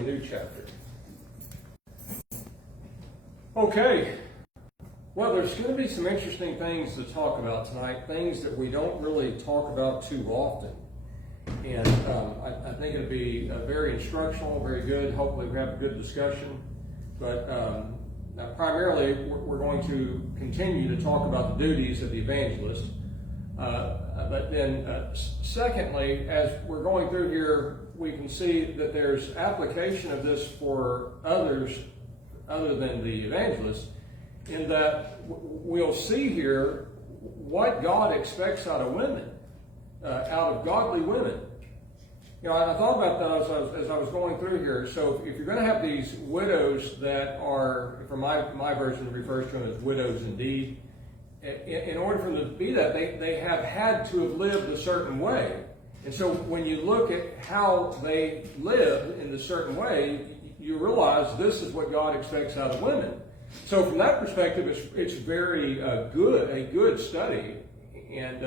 a new chapter. Okay. Well, there's going to be some interesting things to talk about tonight, things that we don't really talk about too often. And I think it'll be very instructional, very good. Hopefully we have a good discussion. But primarily, we're going to continue to talk about the duties of the evangelist. But then, secondly, as we're going through here, we can see that there's application of this for others other than the evangelist, in that we'll see here what God expects out of women, out of godly women. You know, I thought about that as I was going through here. So if you're going to have these widows that are, from my version, it refers to them as widows indeed. In order for them to be that, they have had to have lived a certain way. And so when you look at how they lived in a certain way, you realize this is what God expects out of women. So from that perspective, it's very good, a good study, and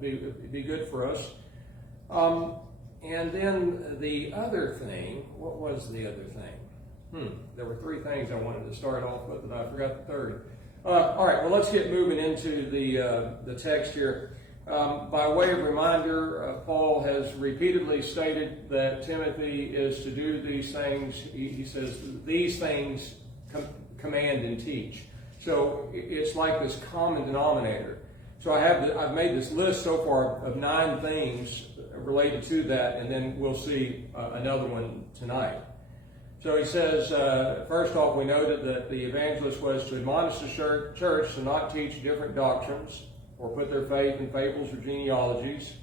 be good for us. And then the other thing, what was the other thing? There were three things I wanted to start off with, and I forgot the third. All right, well, let's get moving into the text here. By way of reminder, Paul has repeatedly stated that Timothy is to do these things. He says, these things command and teach. So it's like this common denominator. So I've made this list so far of 9 things related to that, and then we'll see another one tonight. So he says, first off, we noted that the evangelist was to admonish the church to not teach different doctrines or put their faith in fables or genealogies,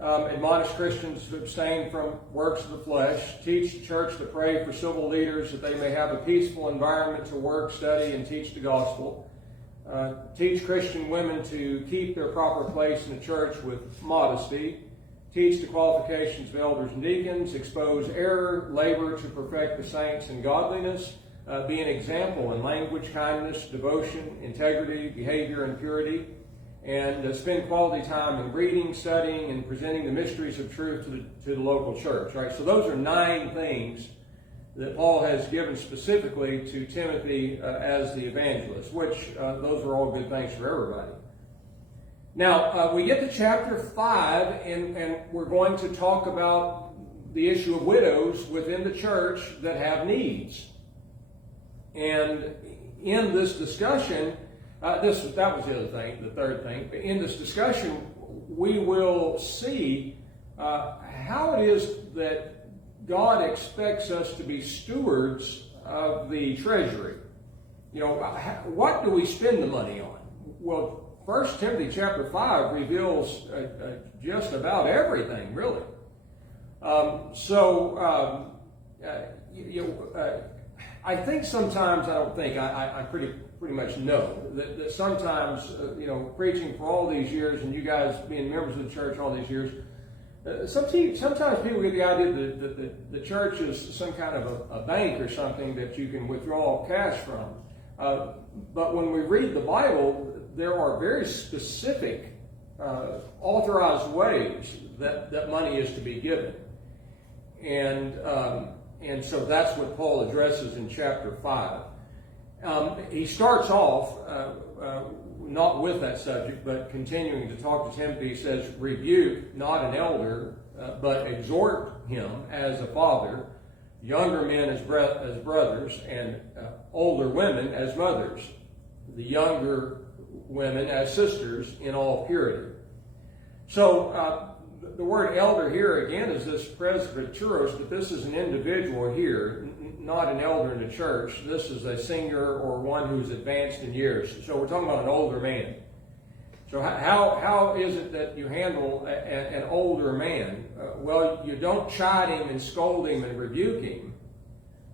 admonish Christians to abstain from works of the flesh, teach the church to pray for civil leaders that they may have a peaceful environment to work, study, and teach the gospel, teach Christian women to keep their proper place in the church with modesty, teach the qualifications of elders and deacons, expose error, labor to perfect the saints in godliness, be an example in language, kindness, devotion, integrity, behavior, and purity, and spend quality time in reading, studying, and presenting the mysteries of truth to the local church. Right? So those are 9 things that Paul has given specifically to Timothy as the evangelist, which those are all good things for everybody. Now, we get to chapter 5, and we're going to talk about the issue of widows within the church that have needs. And in this discussion, that was the other thing, the third thing. In this discussion, we will see how it is that God expects us to be stewards of the treasury. You know, what do we spend the money on? Well, 1 Timothy chapter 5 reveals just about everything, really. I think sometimes, I pretty much know that sometimes, preaching for all these years, and you guys being members of the church all these years, sometimes people get the idea that the church is some kind of a bank or something that you can withdraw cash from. But when we read the Bible, there are very specific authorized ways that money is to be given. And so that's what Paul addresses in chapter 5. He starts off not with that subject, but continuing to talk to Timothy. He says, rebuke not an elder, but exhort him as a father, younger men as brothers, and older women as mothers, the younger women as sisters in all purity. So the word elder here again is this presbyteros, but this is an individual here, not an elder in the church. This is a senior or one who's advanced in years. So we're talking about an older man. So how is it that you handle an older man? Well, you don't chide him and scold him and rebuke him,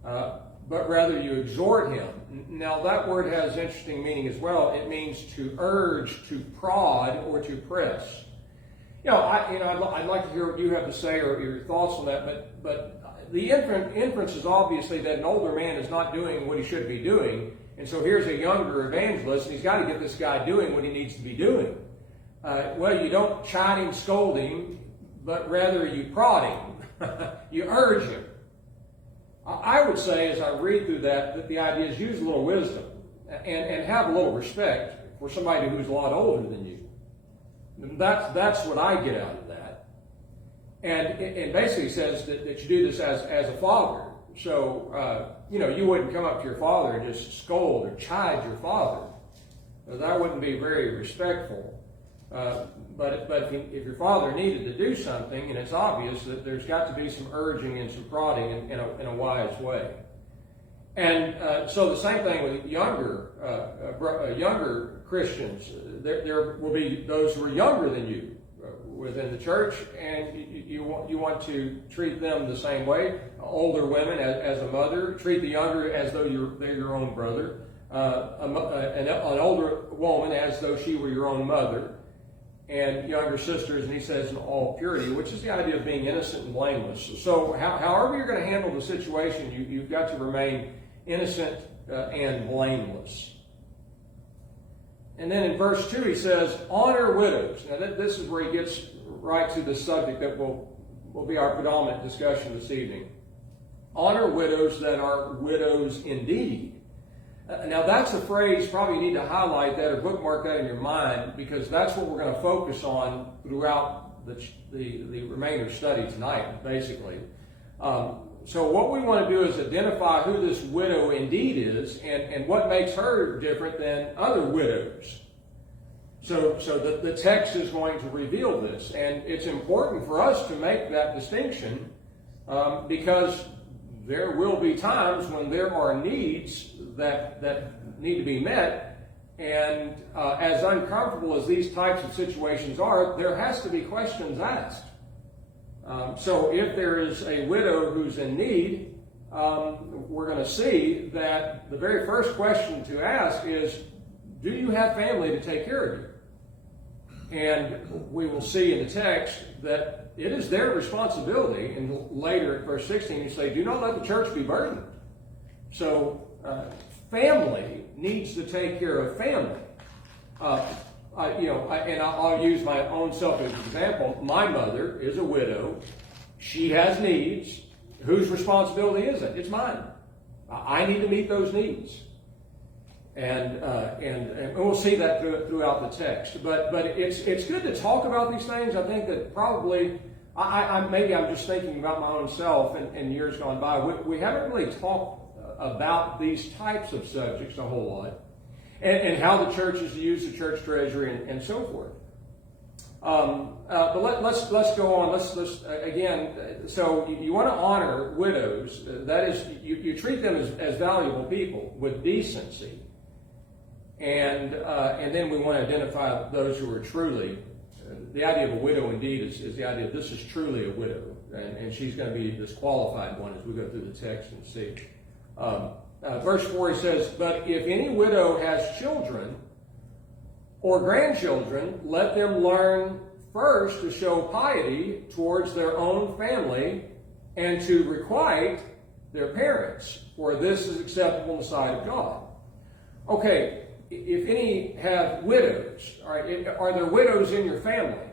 but rather you exhort him. Now that word has interesting meaning as well. It means to urge, to prod, or to press. I'd like to hear what you have to say or your thoughts on that. But the inference is obviously that an older man is not doing what he should be doing, and so here's a younger evangelist, and he's got to get this guy doing what he needs to be doing. Well, you don't chide him, scold him, but rather you prod him, you urge him. I would say, as I read through that the idea is use a little wisdom and have a little respect for somebody who's a lot older than you. That's what I get out of that. And basically says that you do this as a father. So, you wouldn't come up to your father and just scold or chide your father. That wouldn't be very respectful. But if your father needed to do something, and it's obvious that there's got to be some urging and some prodding in a wise way. And so the same thing with younger Christians. There will be those who are younger than you within the church, and you want to treat them the same way. Older women as a mother, treat the younger as though they're your own brother. An older woman as though she were your own mother. And younger sisters, and he says, in all purity, which is the idea of being innocent and blameless. So however you're going to handle the situation, you've got to remain innocent and blameless. And then in verse 2 he says, honor widows. Now this is where he gets right to the subject that will be our predominant discussion this evening. Honor widows that are widows indeed. Now that's a phrase, probably you need to highlight that or bookmark that in your mind, because that's what we're going to focus on throughout the remainder study tonight, basically. So what we want to do is identify who this widow indeed is and what makes her different than other widows. So the text is going to reveal this, and it's important for us to make that distinction because there will be times when there are needs that need to be met, and as uncomfortable as these types of situations are, there has to be questions asked. So if there is a widow who's in need, we're going to see that the very first question to ask is, do you have family to take care of you? And we will see in the text that it is their responsibility, and later at verse 16 you say, do not let the church be burdened. So family needs to take care of family. And I'll use my own self as an example. My mother is a widow. She has needs. Whose responsibility is it? It's mine. I need to meet those needs. And we'll see that throughout the text. But it's good to talk about these things. I think that probably, maybe I'm just thinking about my own self and years gone by. We haven't really talked about these types of subjects a whole lot. And how the church is to use the church treasury and so forth. But let's go on. Let's again. So you want to honor widows. That is, you treat them as valuable people with decency. And then we want to identify those who are truly. The idea of a widow indeed is the idea of this is truly a widow, and she's going to be this qualified one as we go through the text and see. Verse 4 he says, but if any widow has children or grandchildren, let them learn first to show piety towards their own family and to requite their parents, for this is acceptable in the sight of God. Okay, if any have widows, all right, are there widows in your family?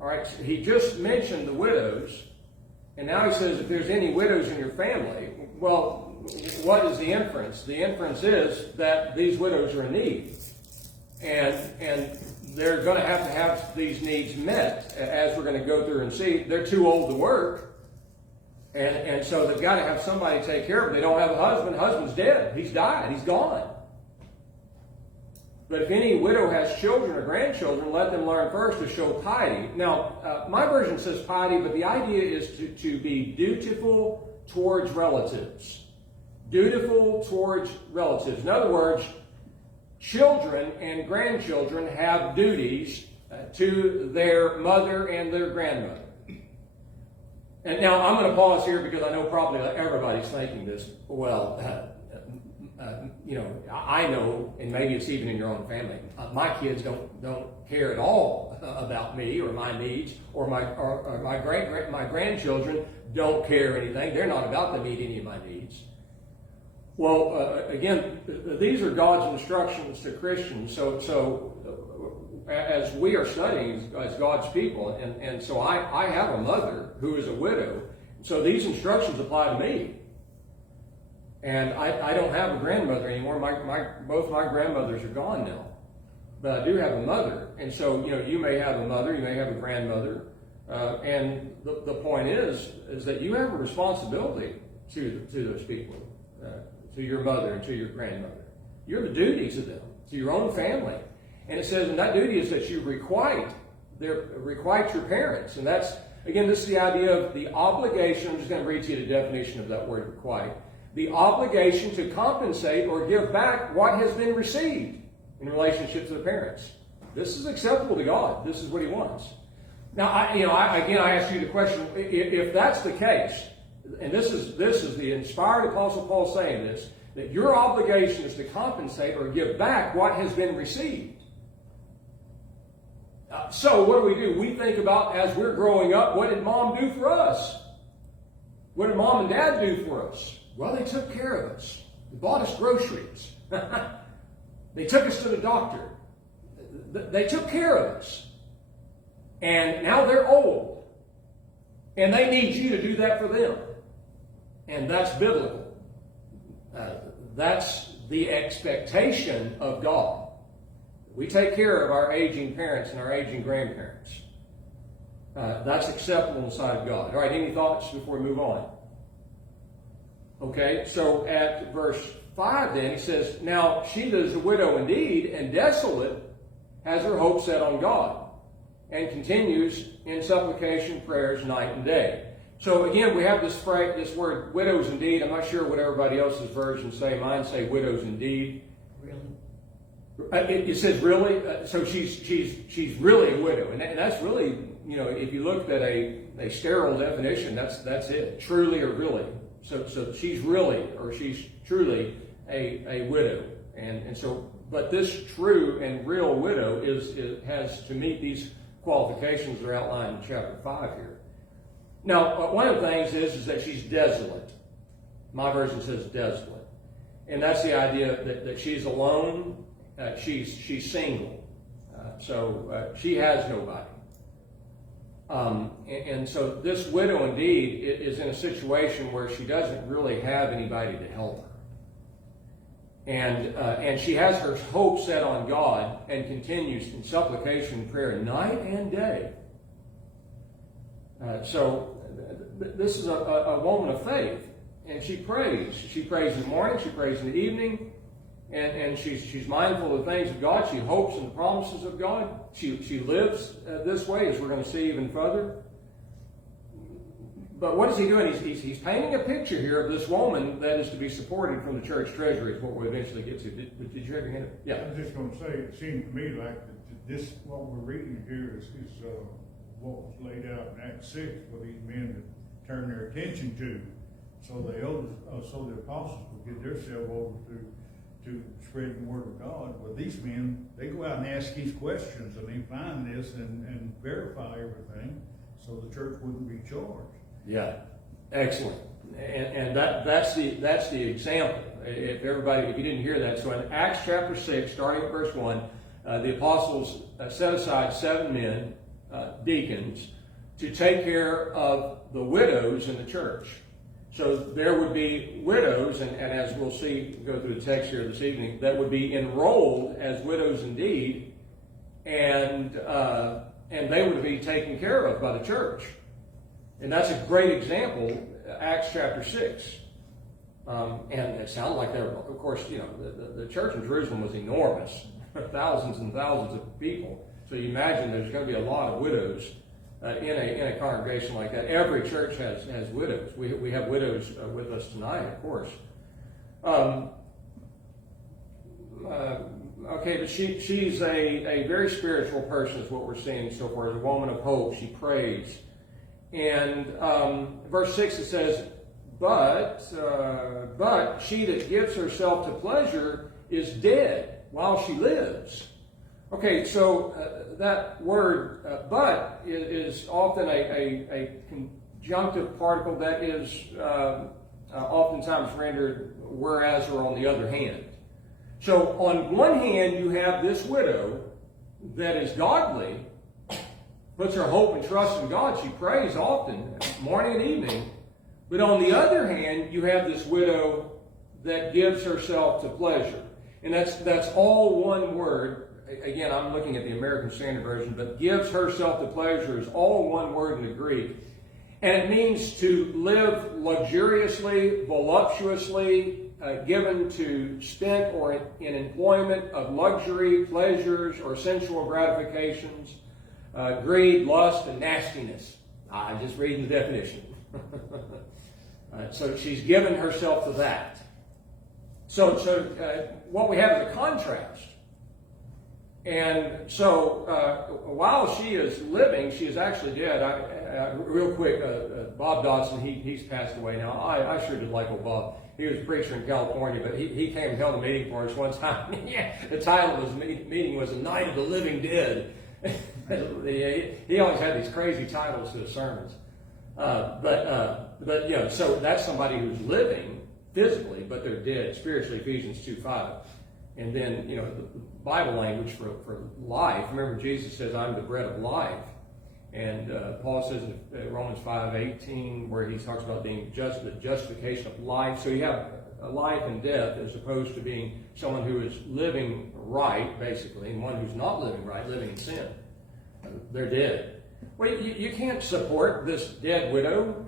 All right, so he just mentioned the widows, and now he says if there's any widows in your family, well, what is the inference? The inference is that these widows are in need. And they're going to have these needs met, as we're going to go through and see. They're too old to work. And so they've got to have somebody take care of them. They don't have a husband. Husband's dead. He's died. He's gone. But if any widow has children or grandchildren, let them learn first to show piety. Now, my version says piety, but the idea is to be dutiful towards relatives. Dutiful towards relatives. In other words, children and grandchildren have duties to their mother and their grandmother. And now I'm going to pause here because I know probably everybody's thinking this. Well, I know, and maybe it's even in your own family. My kids don't care at all about me or my needs, or my grandchildren don't care anything. They're not about to meet any of my needs. Well, again, these are God's instructions to Christians. So as we are studying as God's people, and so I have a mother who is a widow, so these instructions apply to me. And I don't have a grandmother anymore. Both my grandmothers are gone now. But I do have a mother. And so, you may have a mother, you may have a grandmother. And the point is that you have a responsibility to those people, to your mother and to your grandmother. You're the duties of them, to your own family. And it says, and that duty is that you requite your parents. And that's, again, this is the idea of the obligation. I'm just going to read to you the definition of that word requite. The obligation to compensate or give back what has been received in relationship to the parents. This is acceptable to God. This is what He wants. Now, I ask you the question: if that's the case, and this is the inspired Apostle Paul saying this, that your obligation is to compensate or give back what has been received. So what do? We think about, as we're growing up, what did Mom do for us? What did Mom and Dad do for us? Well, they took care of us. They bought us groceries. They took us to the doctor. They took care of us. And now they're old. And they need you to do that for them. And that's biblical. That's the expectation of God. We take care of our aging parents and our aging grandparents. That's acceptable in the sight of God. All right, any thoughts before we move on? Okay, so at verse 5 then, he says, now she that is a widow indeed, and desolate, has her hope set on God, and continues in supplication, prayers, night and day. So again, we have this phrase, this word, widows indeed. I'm not sure what everybody else's versions say. Mine say widows indeed. Really? It says really. So she's really a widow, and that's really, if you looked at a sterile definition, that's it. Truly or really. So she's really, or she's truly a widow, and so, but this true and real widow has to meet these qualifications that are outlined in chapter 5 here. Now, one of the things is that she's desolate. My version says desolate, and that's the idea that she's alone. She's single, so she has nobody. And so this widow indeed is in a situation where she doesn't really have anybody to help her. And she has her hope set on God and continues in supplication, prayer, night and day. So this is a woman of faith. And she prays. She prays in the morning, she prays in the evening. And she's mindful of the things of God. She hopes in the promises of God. She lives this way, as we're going to see even further. But what is he doing? He's painting a picture here of this woman that is to be supported from the church treasury, is what we'll eventually get to. Did you have your hand up? Yeah. I was just going to say, it seemed to me like this, what we're reading here is what was laid out in Acts 6 for these men to turn their attention to. So the apostles would get themselves over to spread the word of God. Well, these men, they go out and ask these questions, and they find this and verify everything, so the church wouldn't be charged. Yeah, excellent. And that's the example. If you didn't hear that, so in Acts chapter 6, starting at verse 1, the apostles set aside 7 men, deacons, to take care of the widows in the church. So there would be widows, and as we'll see, go through the text here this evening, that would be enrolled as widows indeed, and they would be taken care of by the church. And that's a great example, Acts chapter 6. And it sounded like they were, of course, the church in Jerusalem was enormous, thousands and thousands of people. So you imagine there's going to be a lot of widows in a congregation like that. Every church has widows. We have widows with us tonight, of course. Okay, but she's a very spiritual person, is what we're seeing so far. A woman of hope. She prays. And verse 6 it says, but she that gives herself to pleasure is dead while she lives. Okay, so that word but is often a conjunctive particle that is oftentimes rendered whereas or on the other hand. So on one hand you have this widow that is godly, puts her hope and trust in God. She prays often, morning and evening. But on the other hand, you have this widow that gives herself to pleasure. And that's all one word. Again, I'm looking at the American Standard Version, but gives herself to pleasure is all one word in the Greek. And it means to live luxuriously, voluptuously, given to spent or in employment of luxury, pleasures, or sensual gratifications, greed, lust, and nastiness. I'm just reading the definition. So she's given herself to that. So what we have is a contrast. And so while she is living, she is actually dead. Real quick, Bob Dodson, he's passed away now. I sure did like old Bob. He was a preacher in California, but he came and held a meeting for us one time. The title of his meeting was "The Night of the Living Dead." He always had these crazy titles to his sermons. But you know, so that's somebody who's living physically, but they're dead spiritually. Ephesians 2:5. And then, you know, the Bible language for life. Remember, Jesus says, "I'm the bread of life." And Paul says in Romans 5:18, where he talks about being the justification of life. So you have a life and death as opposed to being someone who is living right, basically, and one who's not living right, living in sin. They're dead. Well, you can't support this dead widow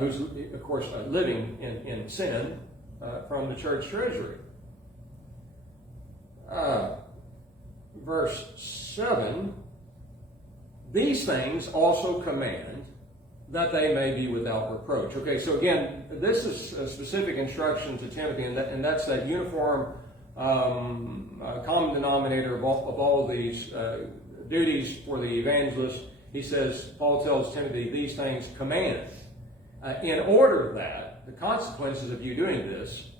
who's, of course, living in sin from the church treasury. Verse 7, "These things also command that they may be without reproach." Okay, so again, this is a specific instruction to Timothy, and that's that uniform common denominator of all these duties for the evangelist. He says, Paul tells Timothy, these things command. In order that the consequences of you doing this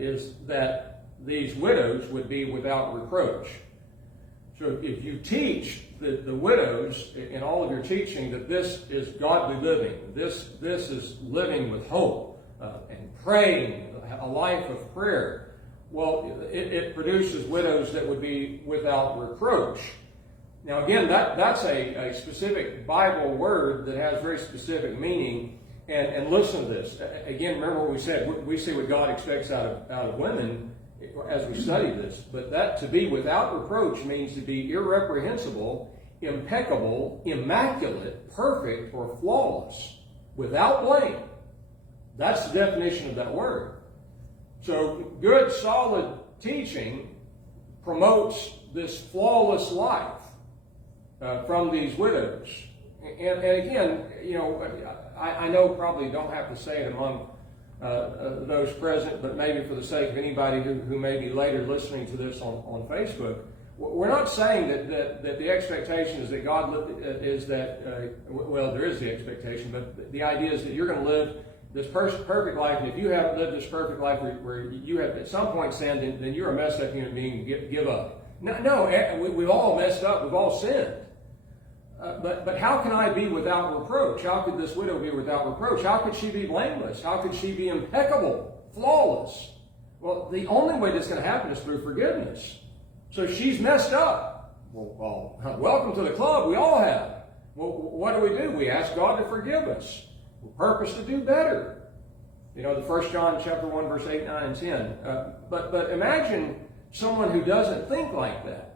is that these widows would be without reproach. So if you teach the widows in all of your teaching that this is godly living, this is living with hope and praying, a life of prayer, well, it produces widows that would be without reproach. Now again, that's a specific Bible word that has very specific meaning. And listen to this. Again, remember what we said. We see what God expects out of women as we study this, but that to be without reproach means to be irreprehensible, impeccable, immaculate, perfect, or flawless, without blame. That's the definition of that word. So good, solid teaching promotes this flawless life from these widows. And again, you know, I know probably don't have to say it among those present, but maybe for the sake of anybody who may be later listening to this on Facebook, we're not saying that the expectation is that God is that, well, there is the expectation, but the idea is that you're going to live this perfect life, and if you haven't lived this perfect life where you have at some point sinned, then you're a messed up human being, give up. No, we've all messed up, we've all sinned. But how can I be without reproach? How could this widow be without reproach? How could she be blameless? How could she be impeccable, flawless? Well, the only way that's going to happen is through forgiveness. So she's messed up. Well, welcome to the club. We all have. Well, what do? We ask God to forgive us. We purpose to do better. You know, the 1 John chapter 1, verse 8, 9, and 10. But imagine someone who doesn't think like that.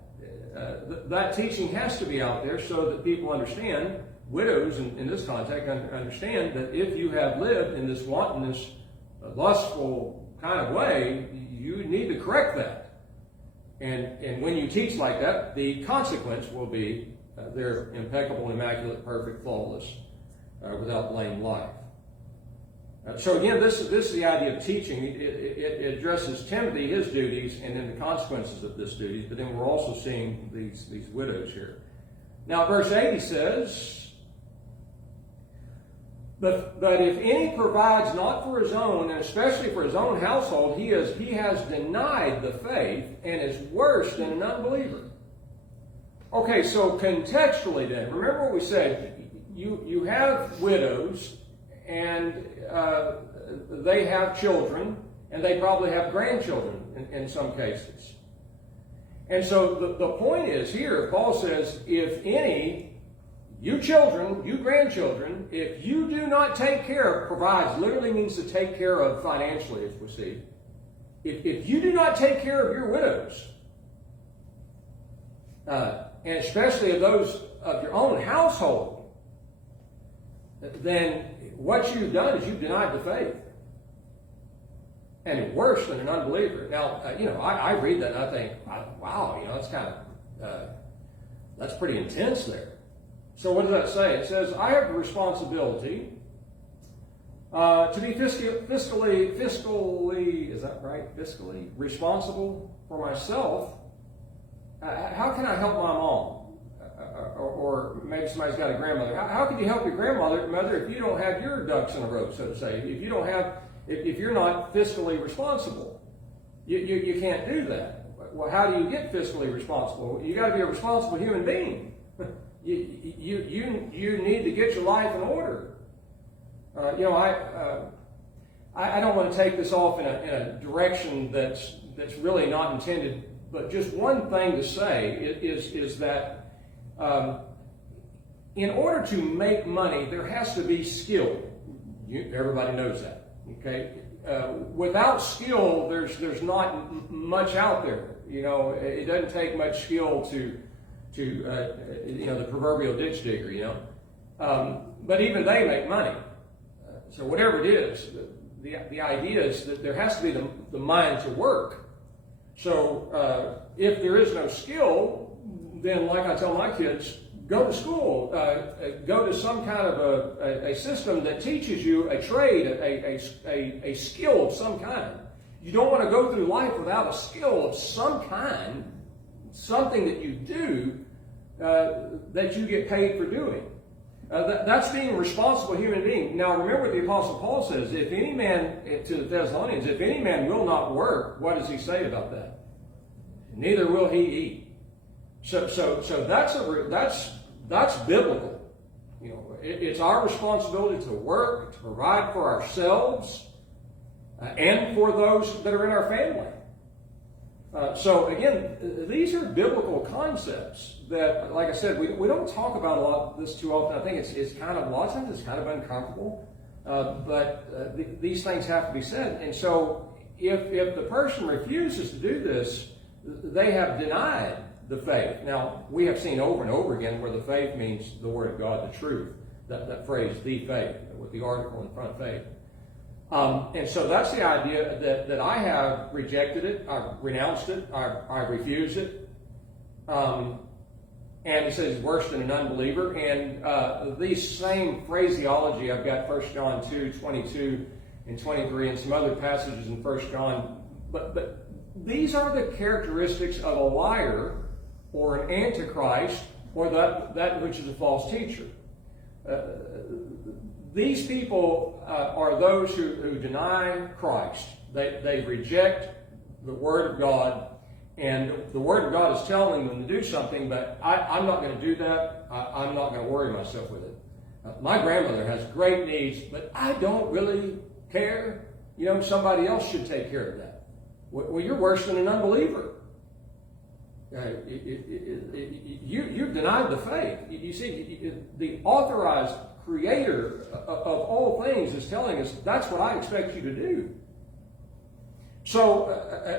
That teaching has to be out there so that people understand, widows in this context understand that if you have lived in this wantonness, lustful kind of way, you need to correct that. And when you teach like that, the consequence will be their impeccable, immaculate, perfect, flawless, without blame life. So again, this is the idea of teaching. It addresses Timothy, his duties, and then the consequences of this duties. But then we're also seeing these widows here. Now, verse 80 says, But if any provides not for his own, and especially for his own household, he has denied the faith and is worse than an unbeliever. Okay, so contextually then, remember what we said. You have widows, and they have children, and they probably have grandchildren in some cases. And so the point is here, Paul says, if any, you children, you grandchildren, if you do not take care, provides literally means to take care of financially, as we see. If you do not take care of your widows, and especially of those of your own household, then what you've done is you've denied the faith. And worse than an unbeliever. Now, I read that and I think, wow, it's kind of, that's pretty intense there. So what does that say? It says, I have the responsibility to be fiscally, is that right? Fiscally responsible for myself. How can I help my mom? Or maybe somebody's got a grandmother. How can you help your grandmother if you don't have your ducks in a row, so to say? If you're not fiscally responsible, you can't do that. Well, how do you get fiscally responsible? You got to be a responsible human being. You need to get your life in order. I don't want to take this off in a direction that's really not intended. But just one thing to say is that in order to make money, there has to be skill. Everybody knows that. Okay, without skill, there's not much out there. It doesn't take much skill to the proverbial ditch digger. But even they make money. So whatever it is, the idea is that there has to be the mind to work. So if there is no skill, then like I tell my kids, go to school, go to some kind of a system that teaches you a trade, a skill of some kind. You don't want to go through life without a skill of some kind, something that you do that you get paid for doing. That's being a responsible human being. Now remember what the Apostle Paul says, if any man, to the Thessalonians, if any man will not work, what does he say about that? Neither will he eat. So that's biblical. It's our responsibility to work, to provide for ourselves, and for those that are in our family. So again, these are biblical concepts that, like I said, we don't talk about a lot this too often. I think it's kind of, a lot of times it's kind of uncomfortable, but these things have to be said. And so if the person refuses to do this, they have denied the faith. Now, we have seen over and over again where the faith means the Word of God, the truth. That phrase, the faith, with the article in front of faith. And so that's the idea that I have rejected it, I've renounced it, I've refused it. And he says worse than an unbeliever. And these same phraseology, I've got 1 John 2, 22 and 23, and some other passages in 1 John. But these are the characteristics of a liar or an antichrist or that which is a false teacher. These people are those who deny Christ. They reject the Word of God, and the Word of God is telling them to do something, but I'm not going to do that. I'm not going to worry myself with it. My grandmother has great needs, but I don't really care. Somebody else should take care of that. Well, you're worse than an unbeliever. You've denied the faith. You see, the authorized creator of all things is telling us that's what I expect you to do. So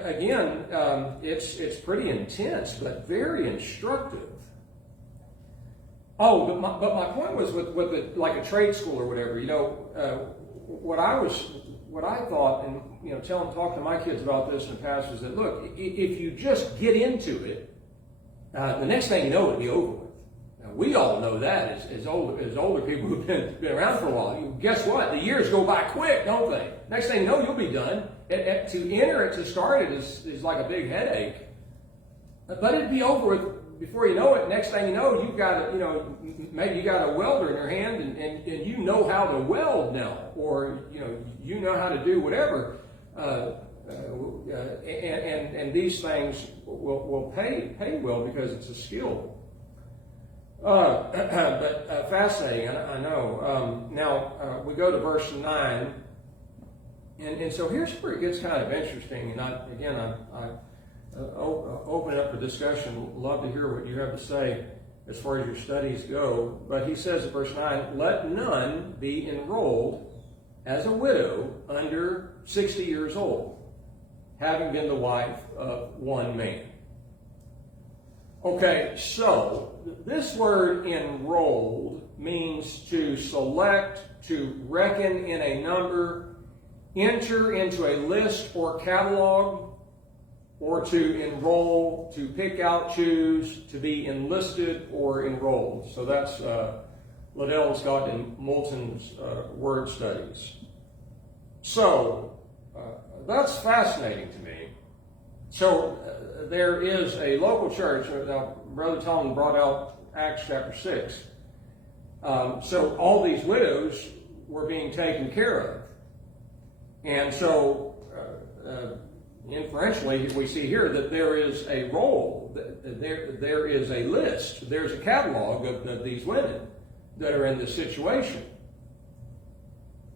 again, it's pretty intense, but very instructive. Oh, but my point was with like a trade school or whatever. What I thought, and talking to my kids about this in the past, is that look, if you just get into it, the next thing you know, it'll be over with. Now, we all know that as older people who've been around for a while. Guess what? The years go by quick, don't they? Next thing you know, you'll be done. To enter it, to start it, is like a big headache. But it'd be over with before you know it. Next thing you know, you've got maybe you got a welder in your hand, and you know how to weld now, or you know how to do whatever. And these things will pay well because it's a skill. But fascinating, I know. Now we go to verse 9, and so here's where it gets kind of interesting. And I open it up for discussion. Love to hear what you have to say. as far as your studies go. But he says in verse 9, let none be enrolled as a widow under 60 years old, having been the wife of one man. Okay, so this word enrolled means to select, to reckon in a number, enter into a list or catalog, or to enroll, to pick out, choose, to be enlisted or enrolled. So that's Liddell Scott and Moulton's word studies. So that's fascinating to me. So there is a local church. Now, Brother Tom brought out Acts chapter 6. So all these widows were being taken care of. And so inferentially, we see here that there is a roll, there is a list, there's a catalog of these women that are in this situation.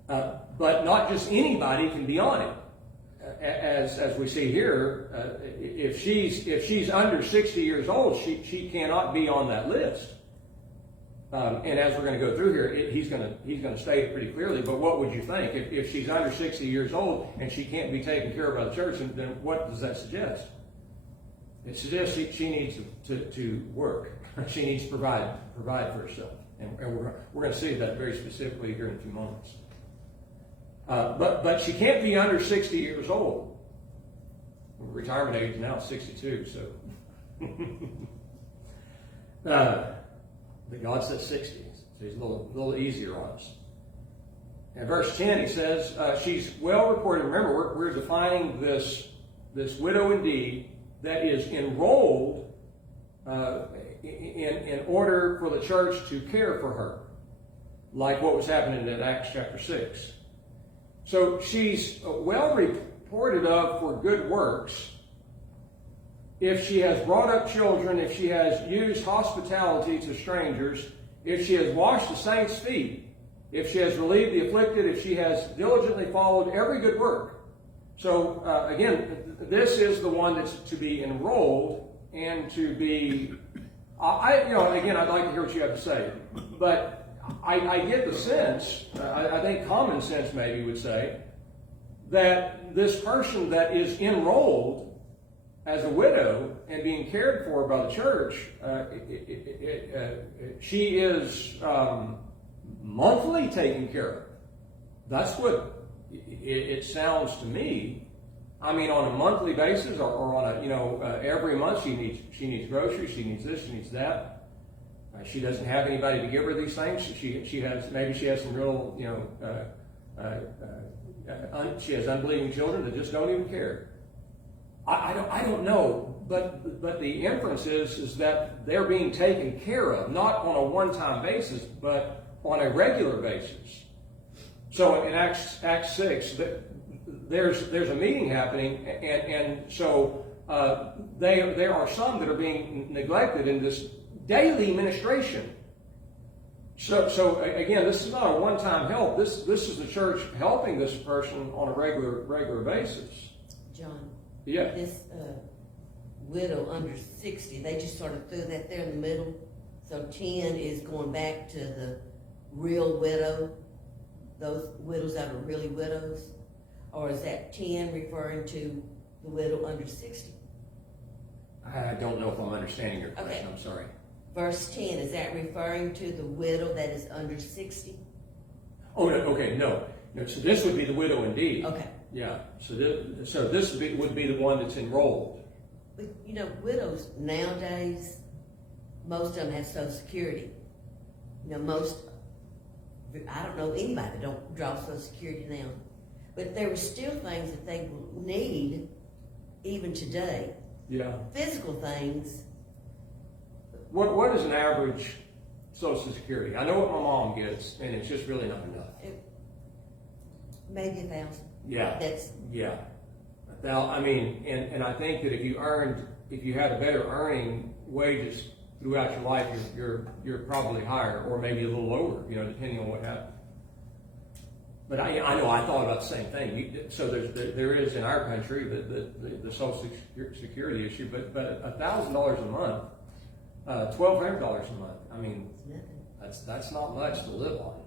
But not just anybody can be on it. As we see here, if she's under 60 years old, she cannot be on that list. And as we're going to go through here, he's going to state it pretty clearly. But what would you think if she's under 60 years old and she can't be taken care of by the church? Then what does that suggest? It suggests she needs to work. She needs to provide for herself, and we're going to see that very specifically here in a few moments. But she can't be under 60 years old. Retirement age now is 62, so. But God says 60, so he's a little easier on us. In verse 10, he says, she's well reported. Remember, we're defining this widow indeed that is enrolled in order for the church to care for her, like what was happening in Acts chapter 6. So she's well reported of for good works. If she has brought up children, if she has used hospitality to strangers, if she has washed the saints' feet, if she has relieved the afflicted, if she has diligently followed every good work. So again, this is the one that's to be enrolled and to be. Again, I'd like to hear what you have to say, but I get the sense. I think common sense maybe would say that this person that is enrolled as a widow and being cared for by the church, she is monthly taken care of. That's what it sounds to me. I mean, on a monthly basis, or on a every month she needs groceries, she needs this, she needs that. She doesn't have anybody to give her these things. She has some real she has unbelieving children that just don't even care. I don't know, but the inference is that they're being taken care of, not on a one-time basis, but on a regular basis. So in Acts 6, there's a meeting happening, and so there are some that are being neglected in this daily ministration. So again, this is not a one-time help. This is the church helping this person on a regular basis. John. Yeah. This widow under 60, they just sort of threw that there in the middle. So 10 is going back to the real widow, those widows that are really widows? Or is that 10 referring to the widow under 60? I don't know if I'm understanding your question. Okay. I'm sorry. Verse 10, is that referring to the widow that is under 60? Oh, no, okay, no. So this would be the widow indeed. Okay. Yeah. So this would be the one that's enrolled. But widows nowadays, most of them have Social Security. I don't know anybody that don't draw Social Security now. But there are still things that they will need even today. Yeah. Physical things. What is an average Social Security? I know what my mom gets, and it's just really not enough. Maybe 1,000. Yeah. Yeah. Now, I mean, and I think that if you had a better earning wages throughout your life, you're probably higher, or maybe a little lower, depending on what happened. But I know I thought about the same thing. So there is in our country the Social Security issue, but $1,000 a month $1,200 a month. I mean, Nothing. that's not much to live on.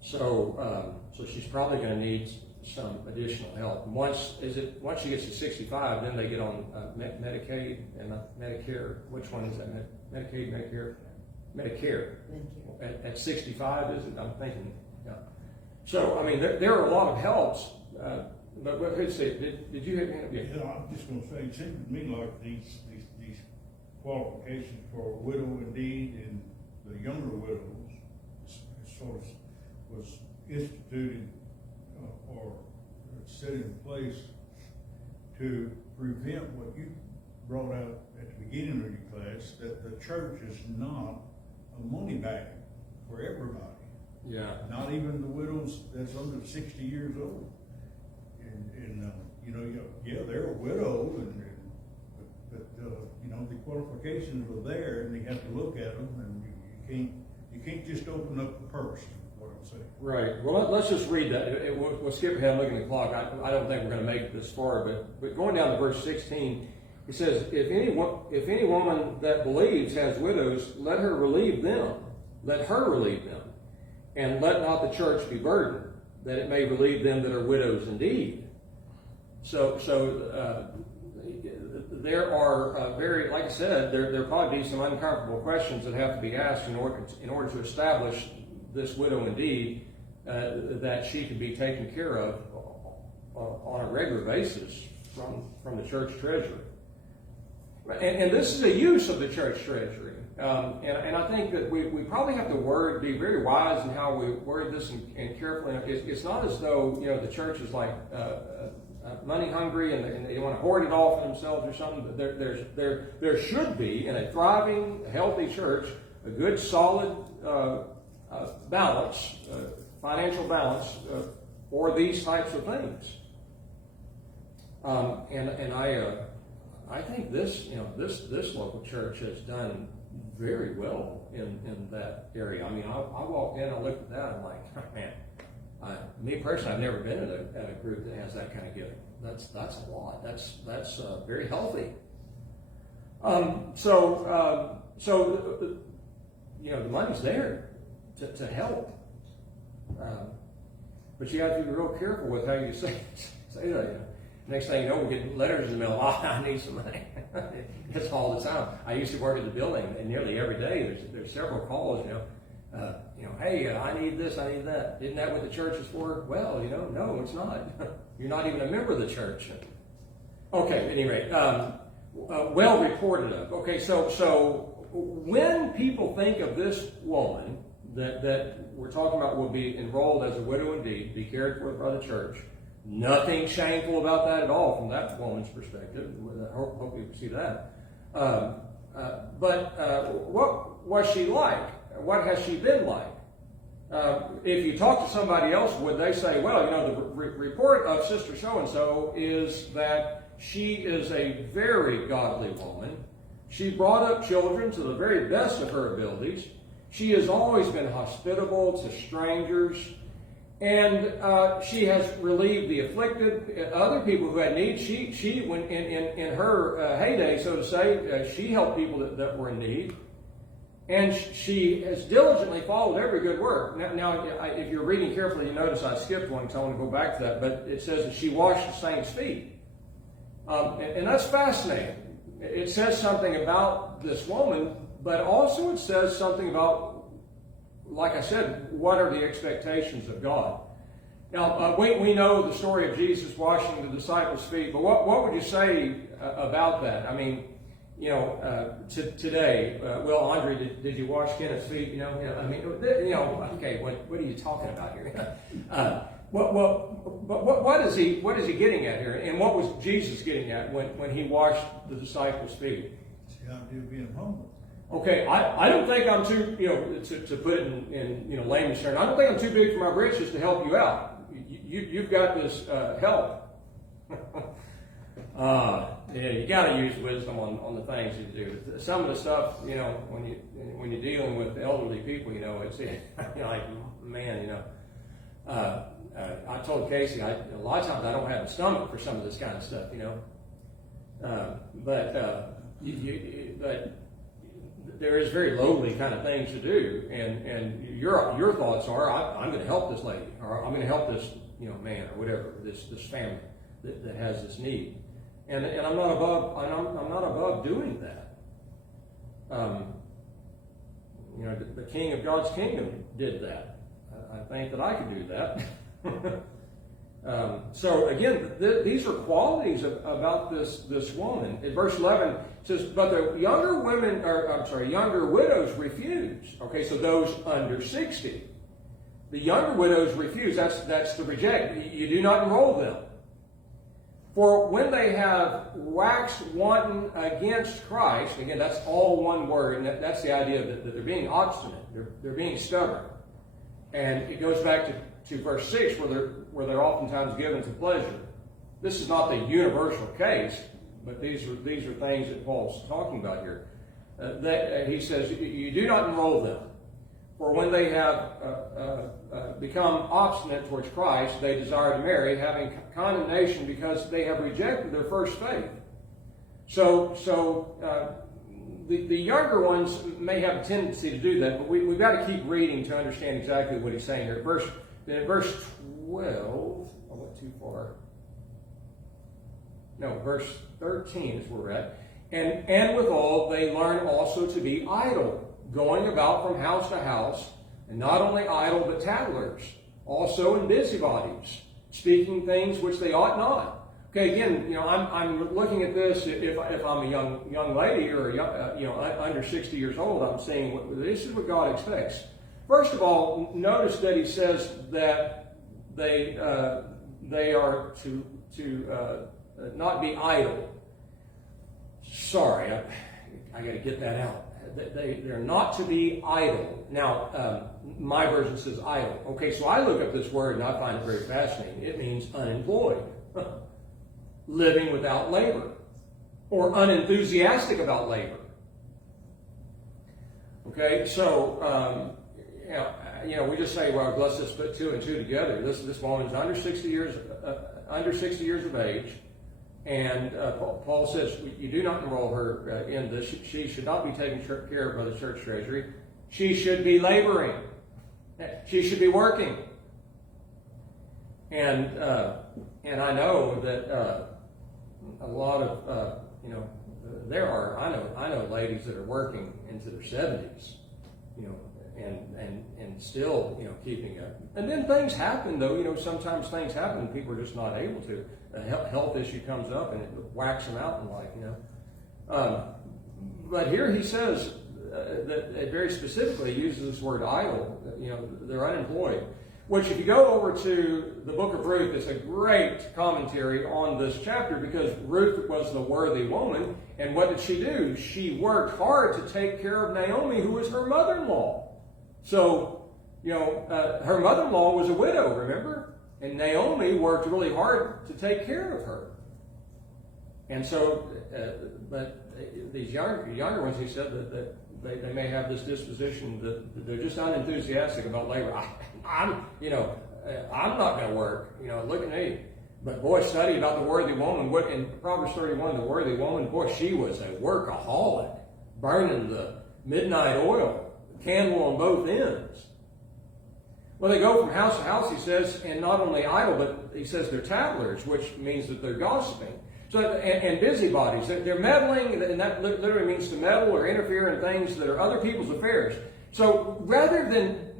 So so she's probably going to need some additional help. Once she gets to 65, then they get on Medicaid and Medicare. Which one is that? Medicaid, Medicare, Medicare. At 65, is it? I'm thinking. Yeah. So I mean, there are a lot of helps. But what could say? Did you have any? Yeah, I'm just going to say, it seems to me like these qualifications for a widow indeed and the younger widows sort of was instituted or set in place to prevent what you brought out at the beginning of your class, that the church is not a money bag for everybody. Yeah. Not even the widows that's under 60 years old. And you know, yeah, they're a widow, but you know, the qualifications are there, and you have to look at them, and you can't just open up the purse. Is what I'm saying. Right. Well, let's just read that. We'll skip ahead and look at the clock. I don't think we're going to make it this far, but going down to verse 16, it says, if any woman that believes has widows, let her relieve them. Let her relieve them, and let not the church be burdened, that it may relieve them that are widows indeed. So there are very, like I said, there probably be some uncomfortable questions that have to be asked in order to establish this widow indeed that she can be taken care of on a regular basis from the church treasury. And this is a use of the church treasury. And I think that we probably have to be very wise in how we word this and carefully. It's not as though, you know, the church is like money hungry and they want to hoard it all for themselves or something. But there should be, in a thriving, healthy church, a good, solid balance, financial balance for these types of things. And I think this local church has done very well in that area. I mean, I walked in, I looked at that, I'm like, man, me personally, I've never been at a group that has that kind of giving. That's a lot. That's very healthy. So you know, the money's there to help, but you have to be real careful with how you say that. You know. Next thing you know, we're getting letters in the mail. Oh, I need some money. It's all the time. I used to work at the building, and nearly every day there's several calls. Hey, I need this, I need that. Isn't that what the church is for? Well, you know, no, it's not. You're not even a member of the church. Okay, at any rate, well reported of. Okay, so when people think of this woman that we're talking about will be enrolled as a widow indeed, be cared for by the church. Nothing shameful about that at all from that woman's perspective. I hope you see that. But what was she like? What has she been like? If you talk to somebody else, would they say, well, you know, the report of Sister So-and-so is that she is a very godly woman. She brought up children to the very best of her abilities. She has always been hospitable to strangers. And she has relieved the afflicted, other people who had need. She when in her heyday, so to say, she helped people that were in need. And she has diligently followed every good work. Now, if you're reading carefully, you notice I skipped one, so I want to go back to that. But it says that she washed the saints' feet. And that's fascinating. It says something about this woman, but also it says something about, like I said, what are the expectations of God? Now, we know the story of Jesus washing the disciples' feet, but what would you say about that? I mean, you know, today, well, Andre, did you wash Kenneth's feet? You know, I mean, you know, okay, what are you talking about here? What is he getting at here? And what was Jesus getting at when he washed the disciples' feet? It's the idea of being humble. Okay, I don't think I'm too, you know, to put it in layman's terms, I don't think I'm too big for my britches to help you out. You've got this help. Yeah, you got to use wisdom on the things you do. Some of the stuff, you know, when you're dealing with elderly people, you know, it's like, man, you know. I told Casey, a lot of times I don't have the stomach for some of this kind of stuff, you know. But there is very lowly kind of things to do, and your thoughts are, I'm going to help this lady, or I'm going to help this man or whatever, this family that has this need, and I'm not above doing that. The King of God's kingdom did that. I think that I could do that. So again, these are qualities about this woman. In verse 11 it says, "But the younger widows refuse." Okay, so those under 60, the younger widows refuse. That's the reject. You do not enroll them. For when they have waxed wanton against Christ, again, that's all one word, and that's the idea that they're being obstinate, they're being stubborn. And it goes back to verse 6, where they're oftentimes given to pleasure. This is not the universal case, but these are things that Paul's talking about here. He says, you do not enroll them. For when they have become obstinate towards Christ, they desire to marry, having condemnation because they have rejected their first faith. So the younger ones may have a tendency to do that, but we've got to keep reading to understand exactly what he's saying here. In verse 12, I went too far. No, verse 13 is where we're at. And withal, they learn also to be idle, going about from house to house, and not only idle, but tattlers, also in busybodies, speaking things which they ought not. Okay, again, I'm looking at this. If I'm a young lady or under 60 years old, I'm saying this is what God expects. First of all, notice that he says that they are to not be idle. Sorry, I got to get that out. They're not to be idle. Now, my version says idle. Okay, so I look up this word and I find it very fascinating. It means unemployed, living without labor, or unenthusiastic about labor. Okay, so we just say, well, let's just put 2 and 2 together. This woman's under 60 years of age. And Paul says, you do not enroll her in this. She should not be taken care of by the church treasury. She should be laboring. She should be working. And I know that a lot of I know ladies that are working into their 70s, and still keeping up. And then things happen though. Sometimes things happen and people are just not able to. A health issue comes up and it whacks them out in life, But here he says that it very specifically uses this word idle. They're unemployed. Which, if you go over to the book of Ruth, it's a great commentary on this chapter, because Ruth was the worthy woman, and what did she do? She worked hard to take care of Naomi, who was her mother-in-law. So, her mother-in-law was a widow, remember? And Naomi worked really hard to take care of her. And so, but these younger ones, he said that they may have this disposition that they're just unenthusiastic about labor. I'm not going to work. Look at me. But boy, study about the worthy woman. In Proverbs 31, the worthy woman, boy, she was a workaholic, burning the midnight oil, candle on both ends. Well, they go from house to house, he says, and not only idle, but he says they're tattlers, which means that they're gossiping. So, and busybodies. They're meddling, and that literally means to meddle or interfere in things that are other people's affairs. So rather than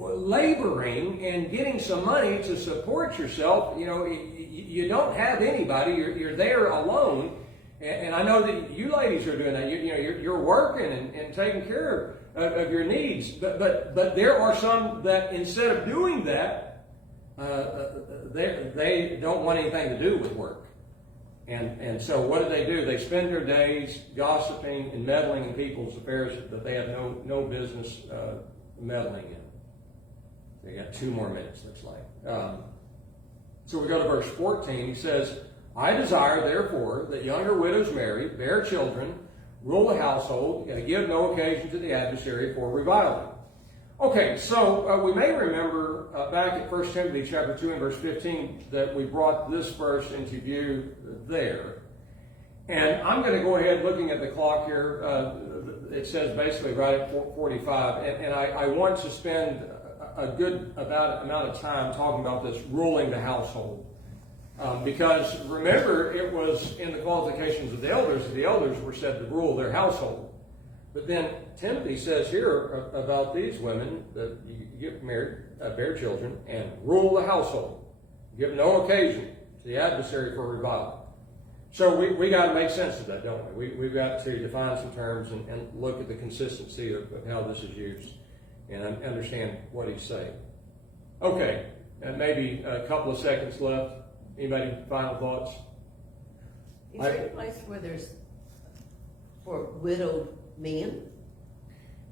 laboring and getting some money to support yourself, you don't have anybody. You're there alone. And I know that you ladies are doing that. You're working and taking care of your needs. But there are some that instead of doing that, they don't want anything to do with work. And so what do? They spend their days gossiping and meddling in people's affairs that they have no business meddling in. They got 2 more minutes, looks like. So we go to verse 14. He says, I desire, therefore, that younger widows marry, bear children, rule the household, and give no occasion to the adversary for reviling. Okay, so we may remember back at 1 Timothy chapter 2 and verse 15 that we brought this verse into view there. And I'm going to go ahead looking at the clock here. it says basically right at 45, and I want to spend a good amount of time talking about this ruling the household. Because remember, it was in the qualifications of the elders were said to rule their household. But then Timothy says here about these women that you get married, bear children, and rule the household. Give no occasion to the adversary for revival. So we got to make sense of that, don't we? We've got to define some terms and look at the consistency of how this is used and understand what he's saying. Okay, and maybe a couple of seconds left. Anybody final thoughts? Is there a place where there's for widowed men?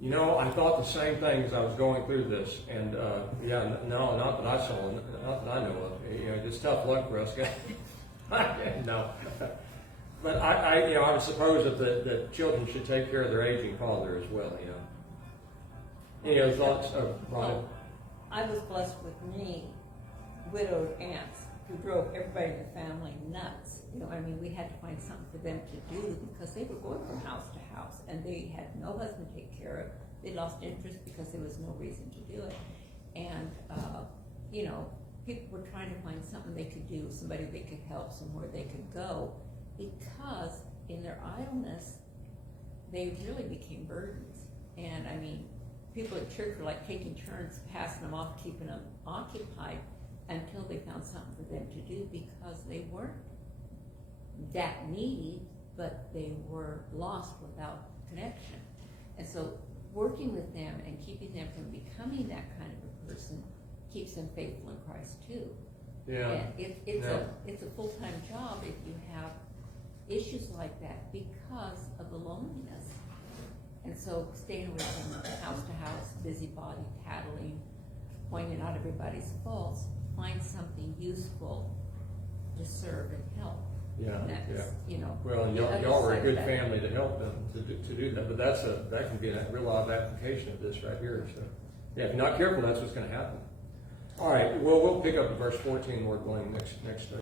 You know, I thought the same thing as I was going through this, and yeah, no, not that I saw, not that I know of. You know, just tough luck for us guys. No, but I would suppose that the children should take care of their aging father as well. You know, any other thoughts of Ronnie? Well, I was blessed with many widowed aunts who drove everybody in the family nuts. You know, I mean, we had to find something for them to do because they were going from house to house and they had no husband to take care of. They lost interest because there was no reason to do it. And, you know, people were trying to find something they could do, somebody they could help, somewhere they could go, because in their idleness, they really became burdens. And I mean, people at church were like taking turns, passing them off, keeping them occupied, until they found something for them to do, because they weren't that needy, but they were lost without connection. And so working with them and keeping them from becoming that kind of a person keeps them faithful in Christ too. Yeah. And it's a full-time job if you have issues like that because of the loneliness. And so staying away from house to house, busybody, tattling, pointing out everybody's faults, find something useful to serve and help. Yeah, yeah. You know. Well, and y'all were a good family to help them to do that, but that can be a real live application of this right here. So, yeah, if you're not careful, that's what's going to happen. All right, well, we'll pick up at verse 14, Lord willing, next